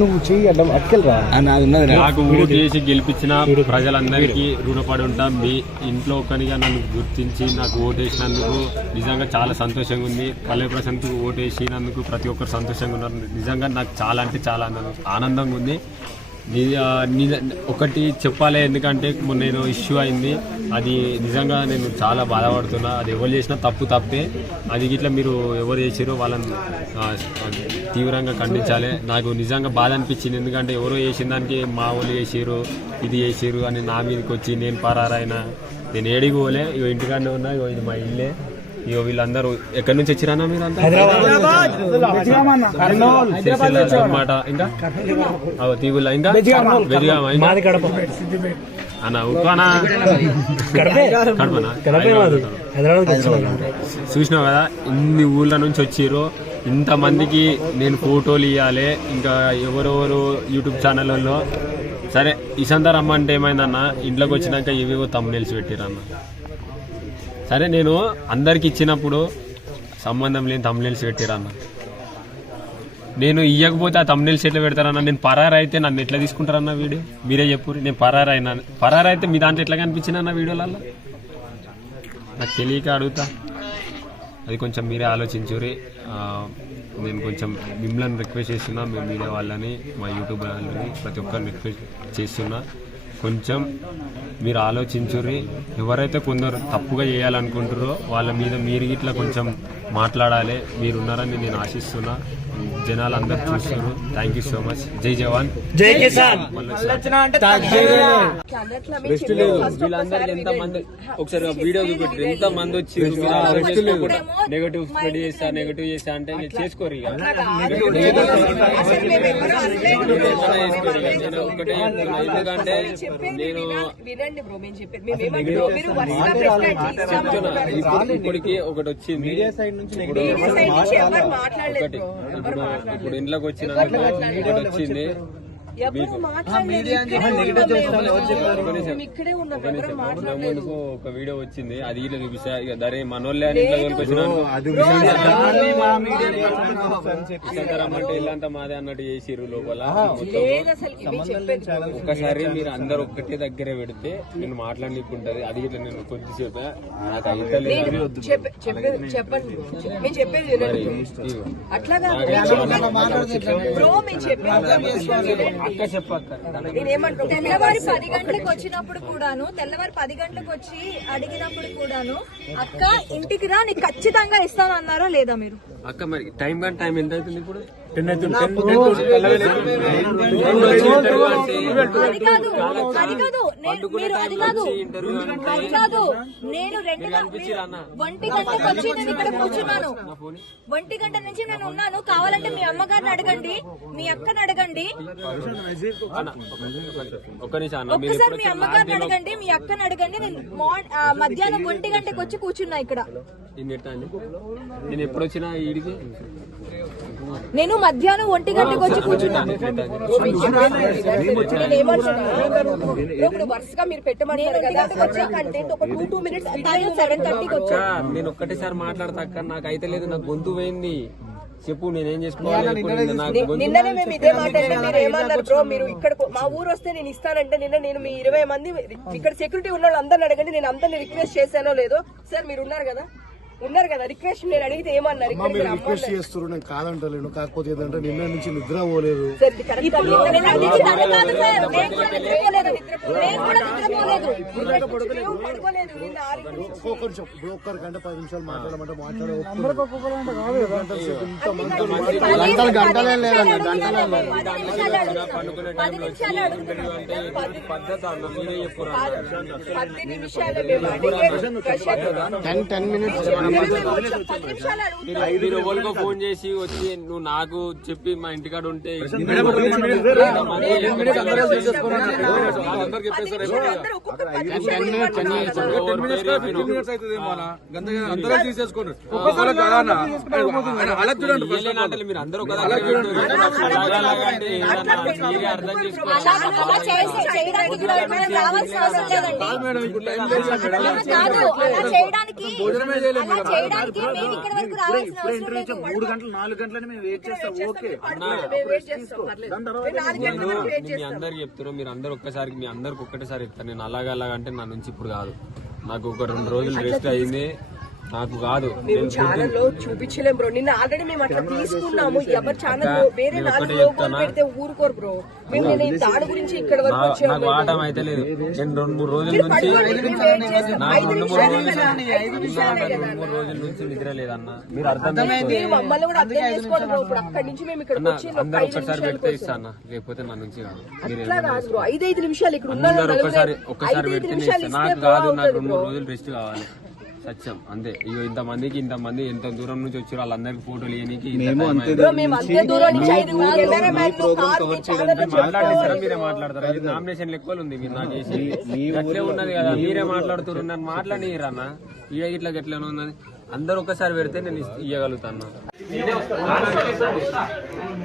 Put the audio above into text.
నువ్వు చెయ్యి అడ్డం నాకు ఓటు చేసి గెలిపించిన ప్రజలందరికీ రుణపడి ఉంటాం. మీ ఇంట్లో ఒకనిగా నన్ను గుర్తించి నాకు ఓటు వేసినందుకు నిజంగా చాలా సంతోషంగా ఉంది. పల్లె ప్రశాంత్ ఓటు వేసినందుకు ప్రతి ఒక్కరు సంతోషంగా ఉన్నారు. నిజంగా నాకు చాలా అంటే చాలా ఆనందం ఆనందంగా ఉంది. ఒకటి చెప్పాలి ఎందుకంటే మొన్న నేను ఇష్యూ అయింది. అది నిజంగా నేను చాలా బాధపడుతున్నా. అది ఎవరు చేసినా తప్పు తప్పే. అది ఇట్లా మీరు ఎవరు చేసారో వాళ్ళని ఆ, తీవ్రంగా ఖండించాలి. నాకు నిజంగా బాధ అనిపించింది. ఎందుకంటే ఎవరో చేసిన దానికి మా వాళ్ళు చేసారు ఇది చేసారు అని నా మీదకి వచ్చి నేను పరారైనా. నేను ఏడికి పోలే. ఇగో ఇంటికాడనే ఉన్నా ఇగో ఇది మా ఇల్లే. ఇగో వీళ్ళందరూ ఎక్కడి నుంచి వచ్చిరానా మీరు అన్నమాట. ఇంకా? అవ తీగుల ఇంకా? అన్న ఉప్పానా చూసినావు కదా ఇన్ని ఊళ్ళ నుంచి వచ్చిర్రు. ఇంతమందికి నేను ఫోటోలు ఇవ్వాలి ఇంకా ఎవరెవరు యూట్యూబ్ ఛానళ్ళల్లో సరే ఇసంతా రమ్మంటే ఏమైందన్న? ఇంట్లోకి వచ్చినాక ఇవేవో తమ్మునేల్సి పెట్టిరన్న సరే నేను అందరికి ఇచ్చినప్పుడు సంబంధం లేని తమ్మునేల్సి పెట్టిరన్న నేను ఇయ్యకపోతే ఆ తమ్మునేల్స్ ఎట్లా పెడతారన్న నేను పరారు అయితే నన్ను ఎట్లా తీసుకుంటారన్న వీడియో? మీరే చెప్పు నేను పరారు అయినా పరారు అయితే మీ దాంట్లో ఎట్లా కనిపించిన అన్న వీడియోలలో నాకు తెలియక అడుగుతా. అది కొంచెం మీరే ఆలోచించురి నేను కొంచెం మిమ్మల్ని రిక్వెస్ట్ చేస్తున్నా మేము మీడియా వాళ్ళని మా యూట్యూబ్ వాళ్ళని ప్రతి ఒక్కరిని రిక్వెస్ట్ చేస్తున్నా. కొంచెం మీరు ఆలోచించుర్రి. ఎవరైతే కొందరు తప్పుగా చేయాలనుకుంటారో వాళ్ళ మీద మీరు ఇట్లా కొంచెం మాట్లాడాలి మీరు ఉన్నారని నేను ఆశిస్తున్నా. జనాలు అందరు చూస్తున్నారు. థ్యాంక్ యూ సో మచ్ జై జవాన్. జై కిసాన్. బెస్ట్ లేదు. వీళ్ళందరూ ఎంత మంది ఒకసారి వీడియో చూపెట్టారు ఎంత మంది వచ్చి నెగటివ్ స్ప్రెడ్ చేస్తా నెగటివ్ చేస్తా అంటే మీరు చేసుకోరు ఇక. నేను ఒకటే. ఎందుకంటే నేను చెప్తున్నా. ఇప్పుడు ఇప్పటికి ఒకటి వచ్చింది. మీడియా సైడ్ నుంచి మీడియా సైడ్ నుంచి ఎవరు మాట్లాడలేదు. ఒకటి. ఇప్పుడు ఇంట్లోకి వచ్చిన వచ్చింది ఒక వీడియో వచ్చింది అది ఇట్లా చూపిస్తా. ఇక దరే మనోళ్ళే అని ఇట్లా తోలుకొచ్చినాను రమ్మంటే ఇల్లంతా మాదే అన్నట్టు చేసిర్రు లోపల. ఒక్కసారి మీరు అందరు ఒక్కటే దగ్గరే పెడితే నేను మాట్లాడనికుంటది అది ఇట్లా నేను కొద్దిసేపు నాకు అయితే. అట్లా తెల్లవారి పది గంటలకు వచ్చినప్పుడు కూడాను తెల్లవారి పది గంటలకు వచ్చి అడిగినప్పుడు కూడాను అక్క ఇంటికి రా నీకు ఖచ్చితంగా ఇస్తాను అన్నారా లేదా మీరు? అక్క మరి టైం కానీ టైం ఎంత అవుతుంది ఇప్పుడు? అది కాదు అది కాదు నేను మీరు అది కాదు అది కాదు నేను రెండు ఒంటి గంటకు వచ్చి నేను ఇక్కడ కూర్చున్నాను. ఒంటి గంట నుంచి నేను ఉన్నాను. కావాలంటే మీ అమ్మగారిని అడగండి. మీ అక్కని అడగండి. అన్న, ఒక్క నిమిషం అన్న మీరు ఒక్కసారి మీ అమ్మగారిని అడగండి మీ అక్కని అడగండి. నేను మధ్యాహ్నం ఒంటి గంటకు వచ్చి కూర్చున్నా ఇక్కడ. నేను ఎప్పుడు వచ్చినా ఈడికి? నేను మధ్యాహ్నం ఒంటి గంటకు వచ్చి కూర్చున్నా. ఇప్పుడు వరుసగా మీరు పెట్టమంటారు కదా. వచ్చే కంటెంట్ ఒక టూ టూ మినిట్స్ సెవెన్ థర్టీకి వచ్చా. నేను ఒక్కటేసారి మాట్లాడతా అక్క నాకు అయితే లేదు నాకు గొంతు పోయింది. చెప్పు నేనేం చేసుకోవాలి? చెప్పు, నేను నాకు గొంతు నిన్ననే మేము ఇదే మాట అంటే మీరు ఏమన్నారు బ్రో మీరు ఇక్కడ మా ఊరు వస్తే నేను ఇస్తానంటే నిన్న నేను మీ ఇరవై మంది ఇక్కడ సెక్యూరిటీ ఉన్న వాళ్ళు అందరిని అడగండి నేను అందరిని రిక్వెస్ట్ చేశానో లేదో? సార్ మీరు ఉన్నారు కదా. ఉన్నారు కదా రిక్వెస్ట్ నేను అడిగితే ఏమన్నారు? మీరు రిక్వెస్ట్ చేస్తారు నేను కాదంటలేను కాకపోతే ఏంటంటే నిన్న నుంచి నిద్ర పోలేదు. ఇప్పుడు నేను అడిగింది అది కాదు సార్. నేను కూడా నిద్రపోలేదు. నేను కూడా నిద్రపోలేదు. పడుకోలేదు. నిన్న ఆరు ఒక్కొక్క నిమిషం ఇప్పుడు ఒక్కరి గంట పది నిమిషాలు మాట్లాడమంటే మాట్లాడే టెన్ టెన్ మినిట్స్ మీరు ఎవరికో ఫోన్ చేసి వచ్చి నువ్వు నాకు చెప్పి మా ఇంటికాడ ఉంటే మీరు అందరూ అర్థం చేసుకోవాలి మూడు గంటలు నాలుగు గంటలని మేము వెయిట్ చేస్తాం. ఓకే. మీ చేస్తాం. అందరికి చెప్తున్నారు మీరు అందరు ఒక్కసారి మీ అందరికి ఒక్కటేసారి చెప్తాను. నేను అలాగ అలాగ అంటే నా నుంచి ఇప్పుడు కాదు. నాకు ఒక రెండు రోజులు రెస్ట్ అయింది. నాకు కాదు. మేము ఛానల్లో చూపించలేం బ్రో నిన్న ఆల్రెడీ మేము అట్లా తీసుకున్నాము. ఎవరి ఛానల్లో వేరే నాలుగు లోగోలు? పెడితే ఊరుకోరు బ్రో మేము నేను ఈ దాడి గురించి ఇక్కడ వరకు నాకు ఆటం అయితే లేదు. నేను రెండు మూడు రోజుల నుంచి. నాకు రెండు మూడు రోజులు రెండు మూడు నుంచి నిద్ర లేదన్న. మీరు అర్థం చేసుకోండి. మీరు మమ్మల్ని కూడా అర్థం చేసుకోండి బ్రో ఇప్పుడు అక్కడి నుంచి మేము ఇక్కడికి అన్న వచ్చి ఒక అందరు ఐదు ఒక్కసారి నిమిషాల పెడితే. ఇస్తా అన్న లేకపోతే నా నుంచి కాదు. బ్రో ఐదు ఐదు నిమిషాలు ఇక్కడ ఒక్కసారి. ఒక్కసారి పెడితే నాకు కాదు నాకు రెండు మూడు రోజులు రెస్ట్ కావాలి. సత్యం అంతే. ఇగో ఇంతమందికి ఇంతమంది ఎంత దూరం నుంచి వచ్చారో వాళ్ళందరికీ ఫోటోలు ఇవ్వడానికి మీరే మాట్లాడతారా. నామినేషన్ ఎక్కువ ఉంది మీరు నాకు చేసి అట్లే ఉన్నది కదా మీరే మాట్లాడుతున్నారు నన్ను మాట్లాడిరా అన్న? ఈడ ఇట్లా గట్లనే ఉన్నది. అందరు ఒక్కసారి పెడితే నేను ఇయ్యగలుగుతాను.